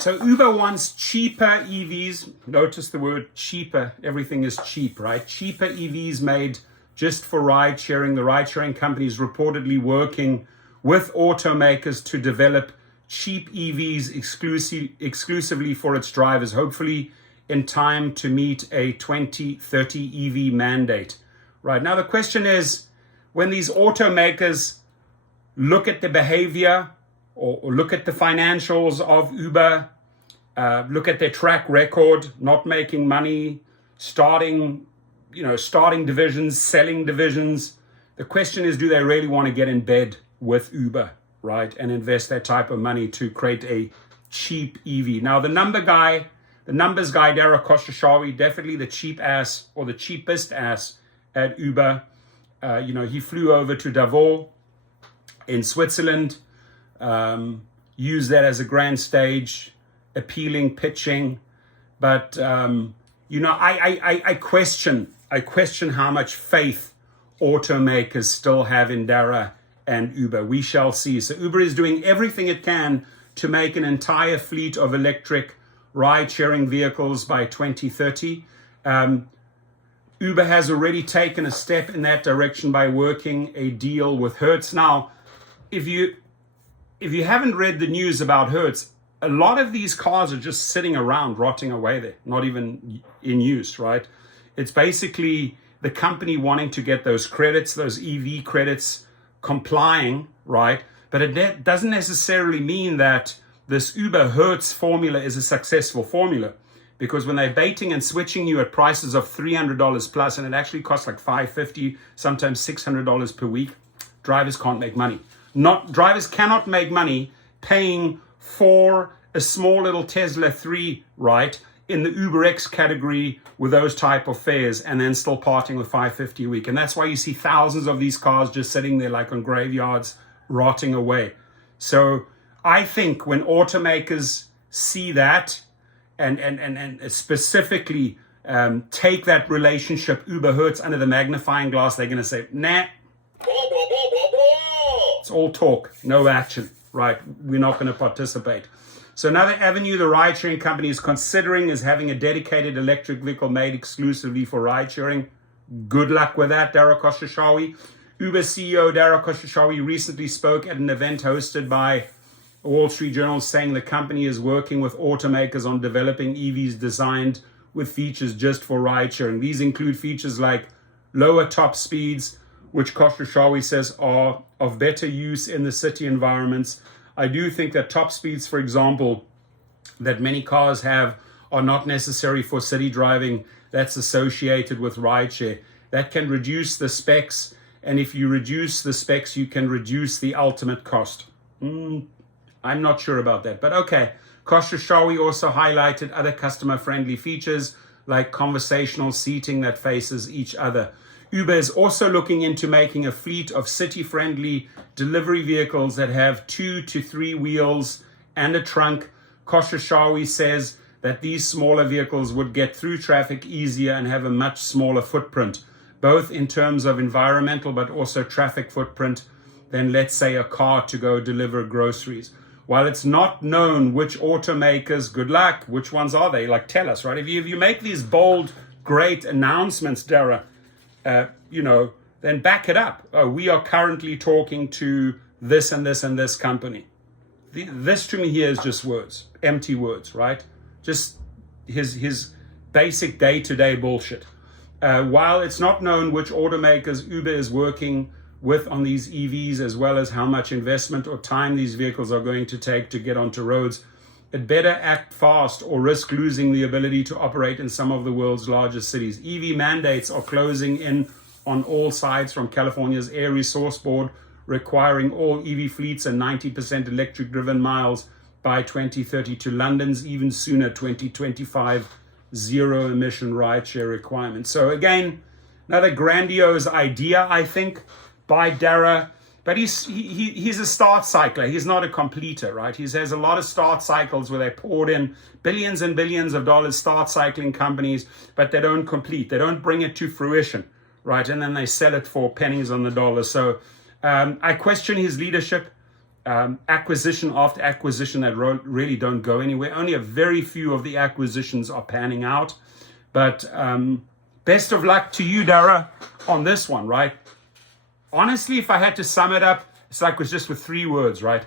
So Uber wants cheaper EVs. Notice the word cheaper. Everything is cheap, right? Cheaper EVs made just for ride sharing. The ride sharing company is reportedly working with automakers to develop cheap EVs exclusively for its drivers, hopefully in time to meet a 2030 EV mandate. Right now, the question is, when these automakers look at the behavior or look at the financials of Uber, look at their track record, not making money, starting divisions, selling divisions. The question is, do they really want to get in bed with Uber, right, and invest that type of money to create a cheap EV? Now, the numbers guy, Dara Khosrowshahi, definitely the cheap ass or the cheapest ass at Uber. He flew over to Davos in Switzerland, used that as a grand stage, appealing, pitching. But, I question how much faith automakers still have in Dara and Uber. We shall see. So Uber is doing everything it can to make an entire fleet of electric ride-sharing vehicles by 2030. Uber has already taken a step in that direction by working a deal with Hertz. Now, if you haven't read the news about Hertz, a lot of these cars are just sitting around, rotting away there, not even in use, right? It's basically the company wanting to get those credits, those EV credits, complying, right? But it doesn't necessarily mean that this Uber Hertz formula is a successful formula, because when they're baiting and switching you at prices of $300 plus, and it actually costs like $550, sometimes $600 per week, drivers can't make money. Drivers cannot make money paying for a small little Tesla 3, right, in the UberX category with those type of fares, and then still parting with $550 a week. And that's why you see thousands of these cars just sitting there like on graveyards, rotting away. So I think when automakers see that and specifically take that relationship Uber Hertz under the magnifying glass, they're going to say, nah, it's all talk, no action, right? We're not going to participate. So another avenue the ride-sharing company is considering is having a dedicated electric vehicle made exclusively for ride-sharing. Good luck with that, Dara Khosrowshahi. Uber CEO Dara Khosrowshahi recently spoke at an event hosted by Wall Street Journal, saying the company is working with automakers on developing EVs designed with features just for ride-sharing. These include features like lower top speeds, which Khosrowshahi says are of better use in the city environments. I do think that top speeds, for example, that many cars have are not necessary for city driving that's associated with rideshare. That can reduce the specs, and if you reduce the specs, you can reduce the ultimate cost. I'm not sure about that, but okay. Khosrowshahi also highlighted other customer-friendly features like conversational seating that faces each other. Uber is also looking into making a fleet of city-friendly delivery vehicles that have 2 to 3 wheels and a trunk. Khosrowshahi says that these smaller vehicles would get through traffic easier and have a much smaller footprint, both in terms of environmental but also traffic footprint than, let's say, a car to go deliver groceries. While it's not known which automakers, good luck, which ones are they? Like, tell us, right? If you make these bold, great announcements, Dara, then back it up. We are currently talking to this and this and this company. This to me here is just words, empty words, right? Just his basic day-to-day bullshit. While it's not known which automakers Uber is working with on these EVs, as well as how much investment or time these vehicles are going to take to get onto roads, it better act fast or risk losing the ability to operate in some of the world's largest cities. EV mandates are closing in on all sides, from California's Air Resource Board requiring all EV fleets and 90% electric driven miles by 2030 to London's even sooner 2025 zero emission rideshare requirement. So again, another grandiose idea, I think, by Dara. But he's a start cycler. He's not a completer, right? He has a lot of start cycles where they poured in billions and billions of dollars, start cycling companies, but they don't complete. They don't bring it to fruition, right? And then they sell it for pennies on the dollar. So I question his leadership. acquisition after acquisition that really don't go anywhere. Only a very few of the acquisitions are panning out. But best of luck to you, Dara, on this one, right? Honestly, if I had to sum it up, it's like it was just with 3 words, right?